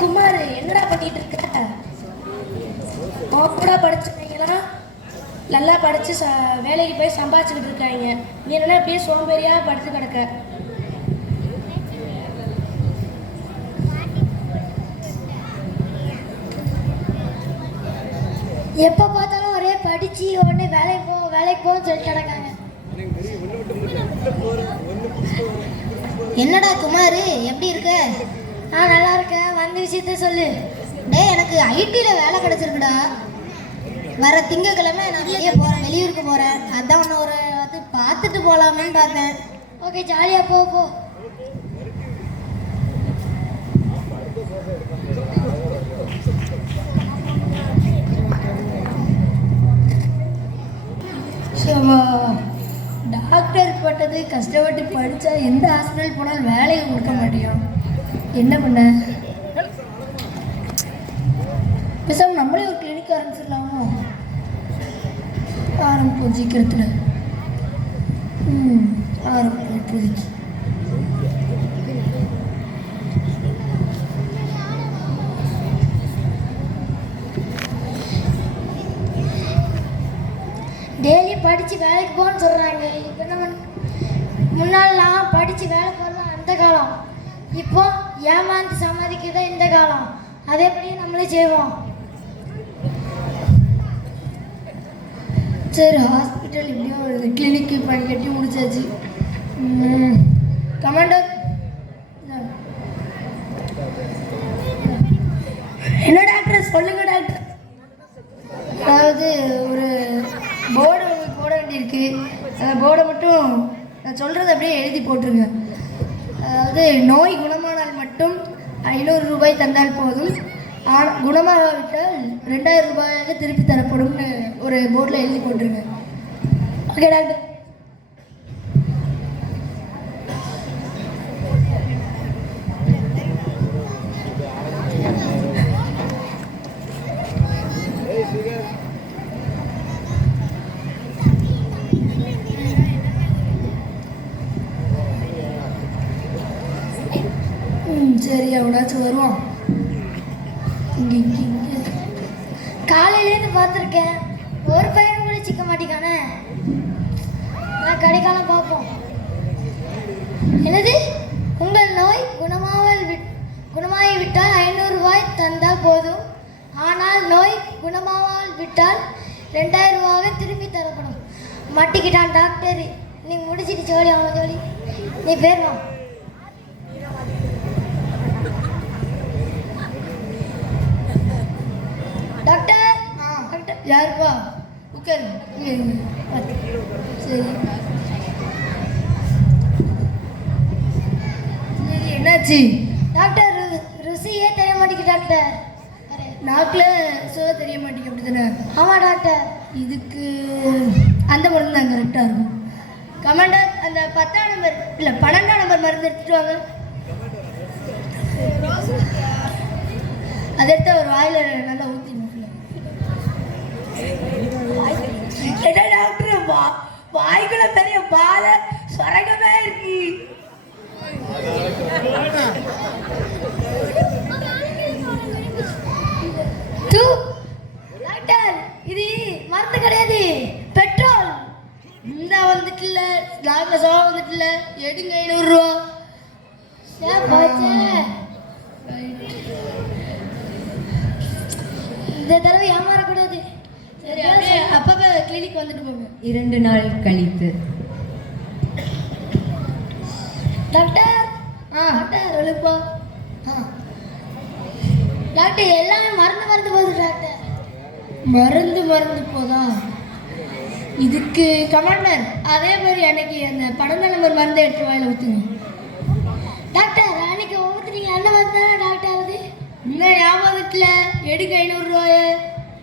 குமார், என்னடா பண்ணிட்டு இருக்க? கூட படிச்சவங்கலாம் நல்லா படிச்சு வேலைக்கு போய் சம்பாதிச்சுக்கிட்டு இருக்காங்க. நீ என்ன அப்படியே சோம்பேறியா படுத்து கிடக்க? எப்போ பார்த்தாலும் ஒரே படிச்சு உடனே வேலைக்கு போன்னு சொல்லிட்டு கிடக்காங்க. என்னடா குமார், எப்படி இருக்க? நான் நல்லா இருக்கேன். வந்த விஷயத்த சொல்லு. டேய், எனக்கு ஐடியில் வேலை கிடச்சிருக்குடா. வர திங்கக்கிழமை நான் வெளியூருக்கு போகிறேன். அதான் ஒன்று ஒரு அது பார்த்துட்டு போகலாமேன்னு பார்த்தேன். ஓகே, ஜாலியாக போ. டாக்டர் பட்டது கஷ்டப்பட்டு படித்தா எந்த ஹாஸ்பிட்டல் போனாலும் வேலையை கொடுக்க மாட்டேன். என்ன பண்ண? பேசாமல் நம்மளே ஒரு கிளினிக் ஆரம்பிச்சிடலாமோ? ஆரம்பிப்போம் சீக்கிரத்தில். ஆரம்பிப்போம் இப்போதைக்கு. டெய்லி படித்து வேலைக்கு போகணும்னு சொல்கிறாங்க. இப்போ என்ன முன்னாலாம் படித்து வேலை போகிறது அந்த காலம். இப்போ ஏமாந்து சமாளிக்கிறதா இந்த காலம். அதேபடியே நம்மளே செய்வோம். சரி, ஹாஸ்பிட்டல் இப்படியும் வருது. கிளினிக்கு பணி கட்டி முடிச்சாச்சு. கமாண்டர், என்ன டாக்டர் சொல்லுங்க டாக்டர். அதாவது ஒரு போர்டு உங்களுக்கு போட வேண்டியிருக்கு. அந்த போர்டை மட்டும் நான் சொல்கிறத அப்படியே எழுதி போட்டுருங்க. அதாவது நோய் குணமானால் மட்டும் 500 ரூபாய் தந்தால் போதும், குணமாகாவிட்டால் 2000 ரூபாயாக திருப்பி தரப்படும்னு ஒரு போர்டில் எழுதி போட்டுருங்க. Okay doctor. சரி, அவனாச்சும் வருவான். இங்கே காலையிலேருந்து பார்த்துருக்கேன், ஒரு பையன் கூட சிக்க மாட்டேங்கானே. நான் கடைக்காலம் பார்ப்போம். என்னது? உங்கள் நோய் குணமாகிவிட்டால் 500 ரூபாய் தந்தால் போதும், ஆனால் நோய் குணமாவால் விட்டால் 2000 ரூபாய் திரும்பி தரப்படும். மாட்டிக்கிட்டான் டாக்டர். நீ முடிச்சிட்டு ஜோலி, அவன் ஜோலி. நீ பேர் வா. டாக்டர். டாக்டர் யாருப்பா? உட்காரு. சரி சரி, என்னாச்சு டாக்டர்? ருசியே தெரிய மாட்டேங்குது டாக்டர். நாக்கில் சுவை தெரிய மாட்டேங்குது, அப்படி தானே? ஆமாம் டாக்டர். இதுக்கு அந்த மருந்து தான் கரெக்டாக இருக்கும். கமாண்டர், அந்த 10ஆம் நம்பர் இல்லை 12ஆம் நம்பர் மருந்து எடுத்துட்டு வாங்க. அதை எடுத்து ஒரு வாயில் நல்லா ஊற்றி. என்ன டாக்டர், வாய்க்குள்ள பெரிய பால சொரகமே இருக்கு. டாக்டர், இது மருந்து கிடையாது, பெட்ரோல். இந்த வந்துட்டுல நாங்கள் சோழ வந்துட்டுல எடுங்க 500 ரூபா. இந்த தடவை ஏமாறக்கூடாது. சரி, அப்படியே அப்பப்போ கிளினிக் வந்துட்டு போங்க. 2 நாள் கழித்து. டாக்டர். டாக்டர் எழுப்பா. டாக்டர், எல்லாமே மறந்து போகுது டாக்டர். மருந்து போதா? இதுக்கு கமாண்டர் அதே மாதிரி அன்னைக்கு அந்த 12ஆம் நம்பர் மருந்தை எடுத்து வாயில ஊற்றுங்க. டாக்டர், அன்னைக்கு ஊற்றுறீங்க என்ன மருந்து டாக்டர்? அது இன்னும் ஞாபகத்தில் எடுக்க 500 ரூபாய.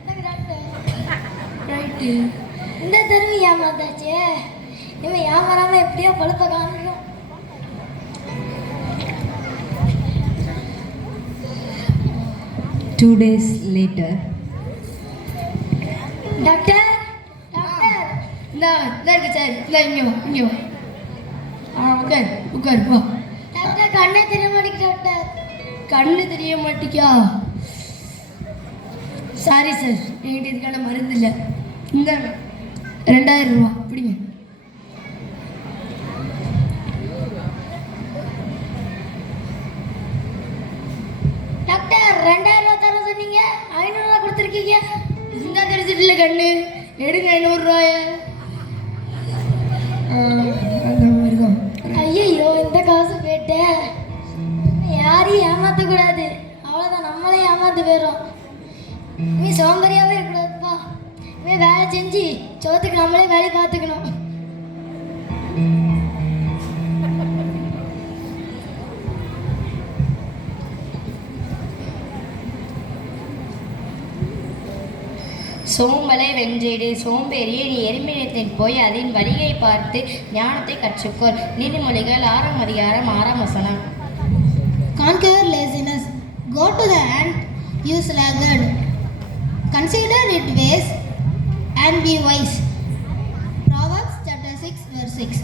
Doctor right. இந்த தடவை ஏமாந்தாச்சே. இவன் ஏமாறாமல் எப்படியோ பழுப்ப காமிக்கும். 2 days later. டாக்டர். இந்த இருக்கு சார். இங்கே வா. உட்கார் போ. டாக்டர், கண்ணே தெரிய மாட்டேங்குது டாக்டர். கண்ணு தெரிய மாட்டிக்கா. சாரி சார், என்கிட்ட இதுக்கான மருந்து இல்லை. இந்த 2000 ரூபா பிடிங்க. டாக்டர் 2000 ரூபா தர சொன்னீங்க, 500 ரூபா கொடுத்துருக்கீங்க. இந்த தெரிஞ்சிட்டு இல்லை கண்ணு, எடுங்க 500 ரூபாய. இருக்கும். ஐயோ, இந்த காசு போயிட்டு யாரையும் ஏமாற்றக்கூடாது. அவ்வளோதான், நம்மளே ஏமாந்து போயிடும். நீ சோம்பேறியாகவே இருக்கக்கூடாதுப்பா. இனிமே வேலை செஞ்சு சோத்துக்கு நம்மளே வேலை பார்த்துக்கணும். சோம்பலை வென்றிடு, சோம்பேறியே நீ எறும்பினத்தில் போய் அதன் வழியை பார்த்து ஞானத்தை கற்றுக்கொள். நீதிமொழிகள் 6ஆம் அதிகாரம் 6ஆம் வசனம். Conquer laziness. Go to the ant, you sluggard. Consider its ways and be wise. Proverbs chapter 6 verse 6.